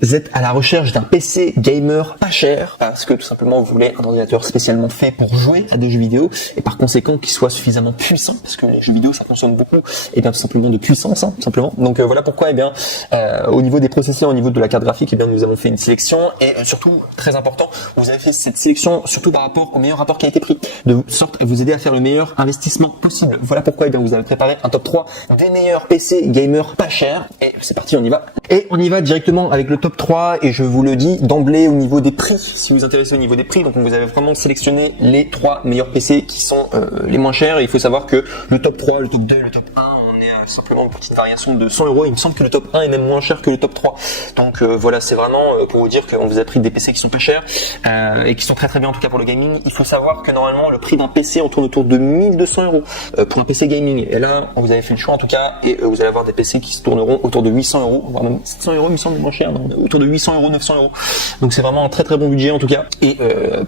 vous êtes à la recherche d'un PC gamer pas cher, parce que tout simplement vous voulez un ordinateur spécialement fait pour jouer à des jeux vidéo, et par conséquent qu'il soit suffisamment puissant, parce que les jeux vidéo ça consomme beaucoup, et bien tout simplement de puissance, tout simplement. Donc voilà pourquoi, au niveau des processeurs, au niveau de la carte graphique, nous avons fait une sélection, et surtout, très important, vous avez fait cette sélection surtout par rapport au meilleur rapport qualité-prix, de sorte à vous aider à faire le meilleur investissement possible. Voilà pourquoi vous avez préparé un top 3 des meilleurs PC gamer pas chers, et c'est parti, on y va. Et on y va directement avec le top 3, et je vous le dis d'emblée au niveau des prix, si vous vous intéressez au niveau des prix, donc vous avez vraiment sélectionné les 3 meilleurs PC qui sont les moins chers, et il faut savoir que le top 3, le top 2 et le top 1, on est à simplement une petite variation de 100 €. Il me semble que le top 1 est même moins cher que le top 3. Donc voilà, c'est vraiment pour vous dire qu'on vous a pris des PC qui sont pas chers et qui sont très très bien en tout cas pour le gaming. Il faut savoir que normalement le prix d'un PC on tourne autour de 1200 € pour un PC gaming. Et là, vous avez fait le choix en tout cas, et vous allez avoir des PC qui se tourneront autour de 800 €, voire même 700 €, il me semble moins cher, non, autour de 800 €, 900 €. Donc c'est vraiment un très très bon budget en tout cas, et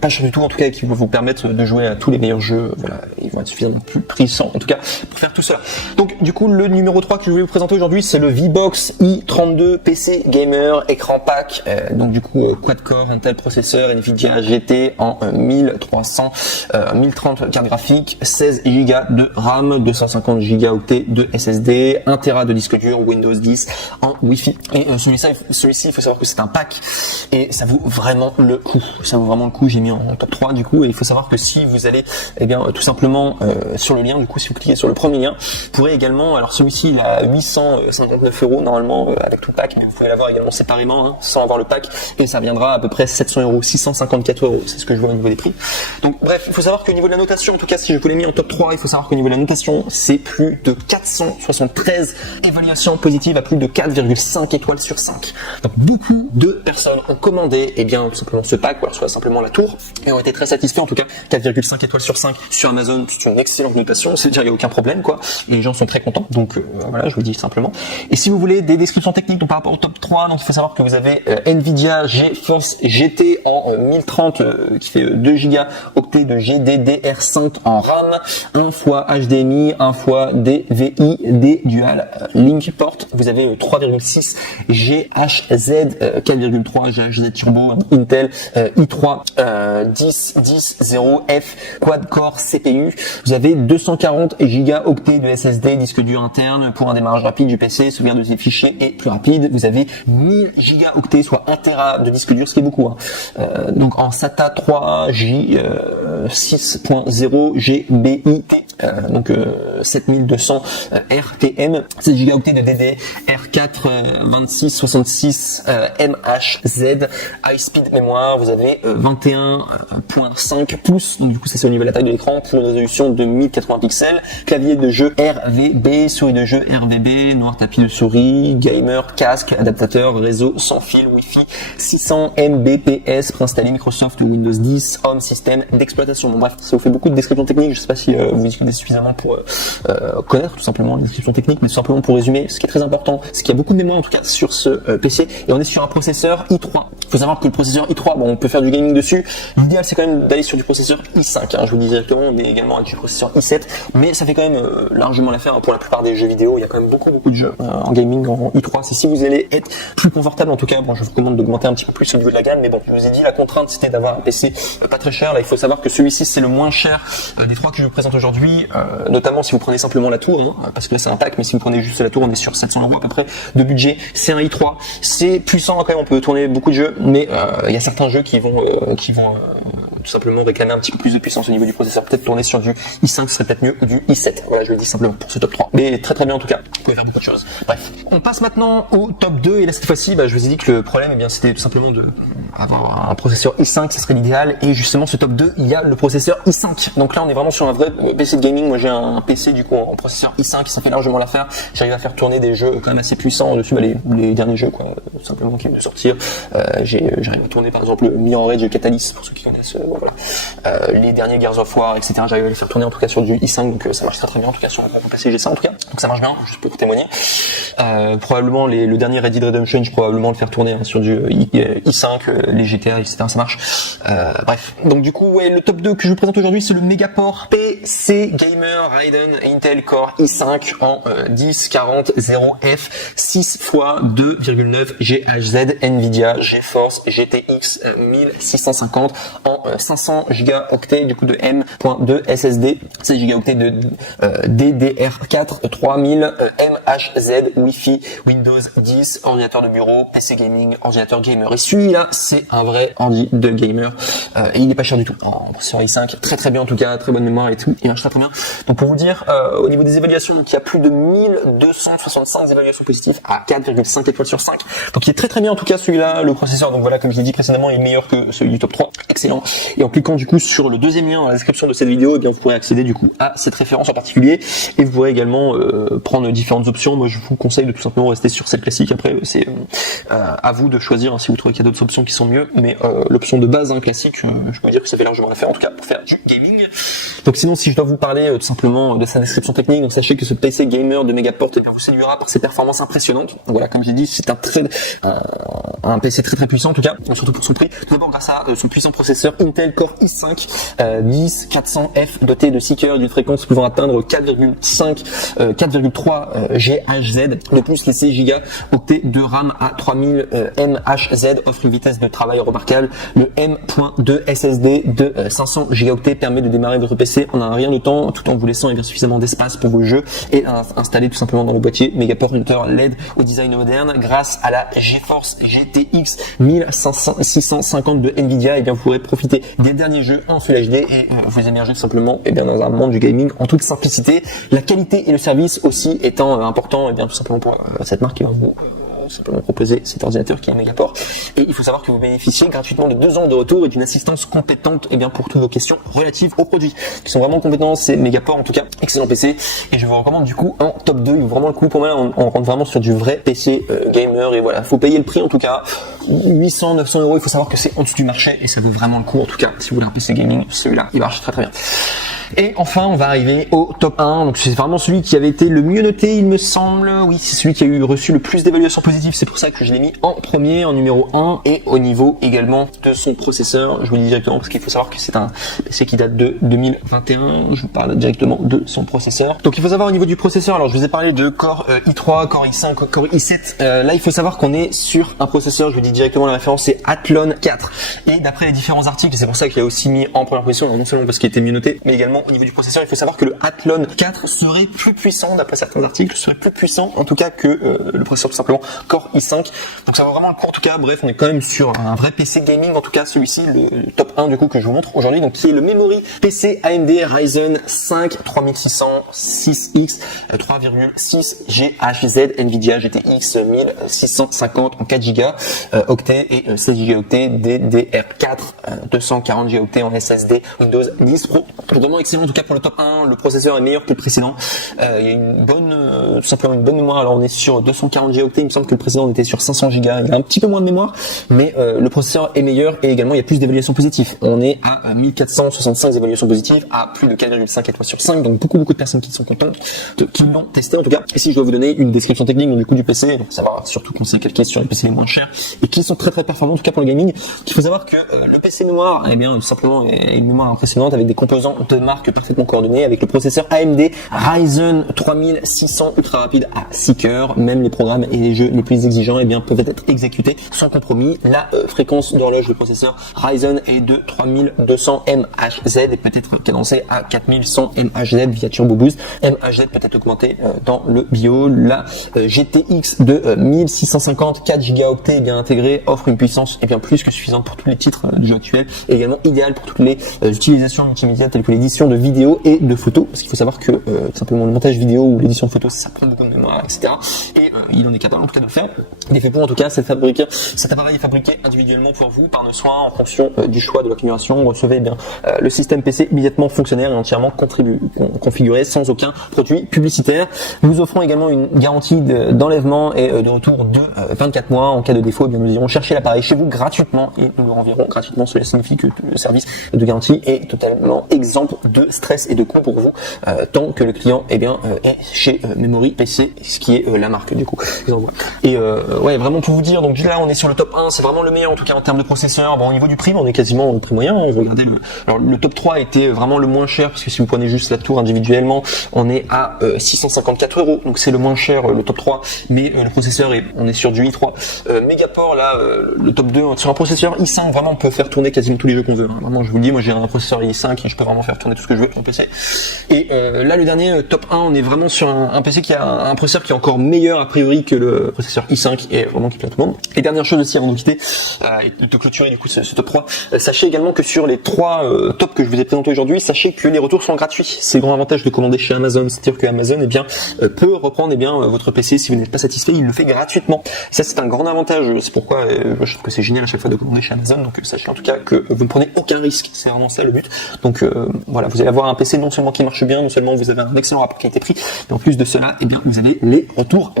pas cher du tout en tout cas, qui va vous permettre de jouer à tous les meilleurs jeux. Voilà, ils vont être suffisamment plus puissants en tout cas pour faire tout cela. Donc du coup le numéro 3 que je voulais vous présenter aujourd'hui, c'est le VBox i32 PC Gamer écran pack, donc du coup quad-core Intel processeur Nvidia GT en 1030 carte graphique, 16 Go de RAM, 250 Go de SSD, 1 Tera de disque dur, Windows 10 en Wi-Fi. Et celui-ci, il faut savoir que c'est un pack, et ça vaut vraiment le coup. Ça vaut vraiment le coup. J'ai mis en top 3 du coup, et il faut savoir que si vous allez, tout simplement sur le lien, du coup, si vous cliquez sur le premier lien, vous pourrez également, alors celui-ci il a 859 € normalement avec tout le pack, mais vous pouvez l'avoir également séparément, sans avoir le pack, et ça viendra à peu près 700 €, 654 €, c'est ce que je vois au niveau des prix. Donc bref, il faut savoir qu'au niveau de la notation, en tout cas si je vous l'ai mis en top 3, il faut savoir qu'au niveau de la notation, c'est plus de 473 évaluations positives à plus de 4,5 étoiles sur 5. Donc beaucoup de personnes ont commandé tout simplement ce pack, ou alors soit simplement la tour, et ont été très satisfaits. En tout cas 4,5 étoiles sur 5 sur Amazon, c'est une excellente notation, c'est-à-dire il n'y a aucun problème quoi, et les gens sont très contents. Donc voilà, je vous dis simplement. Et si vous voulez des descriptions techniques donc par rapport au top 3, donc il faut savoir que vous avez Nvidia GeForce GT en 1030 qui fait 2 Go octets de GDDR5 en RAM, 1 fois HDMI, 1 fois DVI, D dual link port. Vous avez 3,6 GHZ, 4,3 GHZ turbo Intel i3 10100F quad core CPU. Vous avez 240 Go octets de SSD, disque dur interne pour un démarrage rapide du PC, sauvegarde de ses fichiers et plus rapide. Vous avez 1000 Go octets, soit 1 Tera de disque dur, ce qui est beaucoup. Donc en SATA 3J 6.0 GBIT, donc 7200 RTM, 16 Go octets de DDR4 2666 MHZ, high speed mémoire. Vous avez 21.5 pouces, donc du coup ça c'est au niveau de la taille de l'écran, pour une résolution de 1080 pixels, clavier de jeu RVB, souris de jeu RVB, noir tapis de souris, gamer, casque, adaptateur, réseau sans fil, Wi-Fi, 600 Mbps, préinstallé Microsoft ou Windows 10, Home System d'exploitation. Bon bref, ça vous fait beaucoup de descriptions techniques, je sais pas si vous y connaissez suffisamment pour connaître tout simplement les descriptions techniques, mais tout simplement pour résumer, ce qui est très important, c'est qu'il y a beaucoup de mémoire en tout cas sur ce PC, et on est sur un processeur i3. Il faut savoir que le processeur i3, bon, on peut faire du gaming dessus, l'idéal c'est quand même d'aller sur du processeur i5, je vous le dis directement, on est également avec du processeur i7, mais ça fait quand même largement l'affaire pour la plupart des jeux vidéo. Il y a quand même beaucoup de jeux en gaming en i3. C'est si vous allez être plus confortable, en tout cas, bon, je vous recommande d'augmenter un petit peu plus au niveau de la gamme, mais bon, je vous ai dit, la contrainte c'était d'avoir un PC pas très cher. Là, il faut savoir que celui-ci c'est le moins cher des 3 que je vous présente aujourd'hui, notamment si vous prenez simplement la tour, parce que là c'est un pack, mais si vous prenez juste la tour, on est sur 700 € à peu près de budget. C'est un i3, c'est puissant quand même, on peut tourner beaucoup de jeux, mais il y a certains jeux qui vont tout simplement réclamer un petit peu plus de puissance au niveau du processeur, peut-être tourner sur du i5 ce serait peut-être mieux, ou du i7, voilà, je le dis simplement pour ce top 3, mais très très bien en tout cas, vous pouvez faire beaucoup de choses. Bref, on passe maintenant au top 2, et là cette fois-ci, je vous ai dit que le problème, c'était tout simplement de avoir un processeur i5, ça serait l'idéal, et justement ce top 2, il y a le processeur i5, donc là on est vraiment sur un vrai PC de gaming. Moi j'ai un PC du coup en processeur i5, ça fait largement l'affaire, j'arrive à faire tourner des jeux quand même assez puissants dessus, les derniers jeux quoi, tout simplement qui viennent de sortir, j'arrive à tourner par exemple le Mirror Edge Catalyst, pour ceux qui connaissent, voilà. Les derniers Gears of War, etc. J'arrive à les faire tourner en tout cas sur du i5, donc ça marche très très bien en tout cas sur mon PC G5 en tout cas, donc ça marche bien, juste pour témoigner. Probablement le dernier Red Dead Redemption, je vais probablement le faire tourner sur du i5, les GTA, etc. Ça marche. Bref. Donc du coup, ouais, le top 2 que je vous présente aujourd'hui, c'est le Megaport PC Gamer Raiden Intel Core i5 en 1040-0F 6 x 2,9 GHz NVIDIA GeForce GTX 1650 en 500 Go du coup de M.2 SSD, 16 Go de DDR4 3000 MHz Wi-Fi Windows 10, ordinateur de bureau, PC gaming, ordinateur gamer. Et celui-là, c'est un vrai ordi de gamer et il est pas cher du tout. Sur i5, très bien en tout cas, très bonne mémoire et tout, il marche très bien. Donc pour vous dire, au niveau des évaluations, donc il y a plus de 1265 évaluations positives à 4,5 étoiles sur 5. Donc il est très bien en tout cas celui-là, le processeur. Donc voilà, comme je l'ai dit précédemment, il est meilleur que celui du top 3. Excellent. Et en cliquant du coup sur le deuxième lien dans la description de cette vidéo, eh bien vous pourrez accéder du coup à cette référence en particulier et vous pourrez également prendre différentes options. Moi je vous conseille de tout simplement rester sur celle classique. Après c'est à vous de choisir si vous trouvez qu'il y a d'autres options qui sont mieux, mais l'option de base classique, je peux dire que ça fait largement l'affaire en tout cas pour faire du gaming. Donc sinon, si je dois vous parler tout simplement de sa description technique, donc sachez que ce PC gamer de Megaport vous séduira par ses performances impressionnantes. Donc voilà, comme j'ai dit, c'est un PC très puissant en tout cas, surtout pour son prix. Tout d'abord grâce à son puissant processeur Intel Core i5 10400F doté de 6 cœurs d'une fréquence pouvant atteindre 4,3 GHz. De plus, les 16 Go de RAM à 3000 MHz offrent une vitesse de travail remarquable. Le M.2 SSD de 500 Go permet de démarrer votre PC en un rien de temps tout en vous laissant suffisamment d'espace pour vos jeux et installer tout simplement dans le boîtier. Megaport ordinateur LED au design moderne grâce à la GeForce GTX 1650 de Nvidia, et bien vous pourrez profiter des derniers jeux en Full HD et vous immerger tout simplement dans un monde du gaming en toute simplicité. La qualité et le service aussi étant important, et bien tout simplement pour cette marque qui va vous simplement proposer cet ordinateur qui est Megaport. Et il faut savoir que vous bénéficiez gratuitement de 2 ans de retour et d'une assistance compétente pour toutes vos questions relatives aux produits qui sont vraiment compétents. C'est Megaport en tout cas, excellent PC, et je vous recommande du coup en top 2. Il vaut vraiment le coup. Pour moi, on rentre vraiment sur du vrai PC gamer, et voilà, faut payer le prix en tout cas, 800-900 euros. Il faut savoir que c'est en dessous du marché et ça vaut vraiment le coup en tout cas. Si vous voulez un PC gaming, celui-là il marche très bien. Et enfin, on va arriver au top 1. Donc c'est vraiment celui qui avait été le mieux noté, il me semble. Oui, c'est celui qui a reçu le plus d'évaluations positives. C'est pour ça que je l'ai mis en premier, en numéro 1, et au niveau également de son processeur. Je vous le dis directement parce qu'il faut savoir que c'est un PC qui date de 2021. Je vous parle directement de son processeur. Donc il faut savoir au niveau du processeur, alors je vous ai parlé de Core i3, Core i5, Core i7. Là, il faut savoir qu'on est sur un processeur, je vous dis directement la référence, c'est Athlon 4. Et d'après les différents articles, c'est pour ça qu'il a aussi mis en première position, non seulement parce qu'il était mieux noté, mais également au niveau du processeur. Il faut savoir que le Athlon 4 serait plus puissant, d'après certains articles, serait plus puissant en tout cas que le processeur tout simplement Core i5. Donc ça va vraiment le coup en tout cas. Bref, on est quand même sur un vrai PC gaming, en tout cas celui-ci, le top 1 du coup que je vous montre aujourd'hui, donc qui est le Memory PC AMD Ryzen 5 3600 6X 3,6 GHz Nvidia GTX 1650 en 4 Go octets et 16 Go DDR4 240 Go en SSD Windows 10 Pro. Vraiment excellent en tout cas pour le top 1. Le processeur est meilleur que le précédent. Il y a une bonne, tout simplement une bonne mémoire. Alors on est sur 240 Go. Il me semble que le précédent on était sur 500 Go. Il y a un petit peu moins de mémoire, mais le processeur est meilleur et également il y a plus d'évaluations positives. On est à 1465 évaluations positives à plus de 4,5 étoiles sur 5. Donc beaucoup de personnes qui sont contentes, qui l'ont testé en tout cas. Et si je dois vous donner une description technique donc, du coup du PC, donc ça va surtout qu'on s'est calqué sur les PC les moins chers et qui sont très performants en tout cas pour le gaming. Il faut savoir que le PC noir, eh bien tout simplement est une mémoire impressionnante avec des composants de marque parfaitement coordonnés avec le processeur AMD Ryzen 3600 ultra rapide à 6 cœurs. Même les programmes et les jeux les plus exigeants eh bien peuvent être exécutés sans compromis. La fréquence d'horloge du processeur Ryzen est de 3200 MHz et peut être cadencée à 4100 MHz via Turbo Boost. MHz peut être augmenté dans le bio. La GTX de 1650 4 Go bien intégrée offre une puissance bien plus que suffisante pour tous les titres du jeu actuel et également idéale pour toutes les utilisations multimédia telles que l'édition de vidéos et de photos, parce qu'il faut savoir que tout simplement le montage vidéo ou l'édition de photos ça prend beaucoup de mémoire, etc. Et il en est capable en tout cas de le faire. Il est fait pour en tout cas cet appareil est fabriqué individuellement pour vous par nos soins en fonction du choix de la configuration. Vous recevez bien le système PC immédiatement fonctionnel et entièrement configuré sans aucun produit publicitaire. Nous offrons également une garantie d'enlèvement et de retour de 24 mois. En cas de défaut, eh bien, nous irons chercher l'appareil chez vous gratuitement et nous le renverrons gratuitement. Cela signifie que le service de garantie est totalement exempt de stress et de coût pour vous, tant que le client est chez Memory PC, ce qui est la marque du coup. Et ouais, vraiment pour vous dire, donc là on est sur le top 1, c'est vraiment le meilleur en tout cas en termes de processeur. Bon, au niveau du prix, on est quasiment au prix moyen. Regardez le top 3 était vraiment le moins cher, parce que si vous prenez juste la tour individuellement, on est à 654 €, donc c'est le moins cher, le top 3, mais le processeur on est sur du i3 Megaport là, le top 2 sur un processeur i5, vraiment on peut faire tourner quasiment tous les jeux qu'on veut, hein. Vraiment je vous le dis, moi j'ai un processeur i5 et je peux vraiment faire tourner tout ce que je veux sur mon PC. Et là le dernier top 1, on est vraiment sur un PC qui a un processeur qui est encore meilleur a priori que le processeur i5 et vraiment qui plaît à tout le monde. Et dernière chose aussi avant de quitter et de clôturer du coup ce top 3, sachez également que sur les 3 tops que je vous ai présentés aujourd'hui, sachez que les retours sont gratuits. C'est le grand avantage de commander chez Amazon, c'est-à-dire que Amazon peut reprendre votre PC si vous n'êtes pas satisfait, il le fait gratuitement. Ça c'est un grand avantage, c'est pourquoi je trouve que c'est génial à chaque fois de commander chez Amazon. Donc sachez en tout cas que vous ne prenez aucun risque, c'est vraiment ça le but. Donc voilà, vous allez avoir un PC non seulement qui marche bien, non seulement vous avez un excellent rapport qualité-prix, mais en plus de cela, vous avez les retours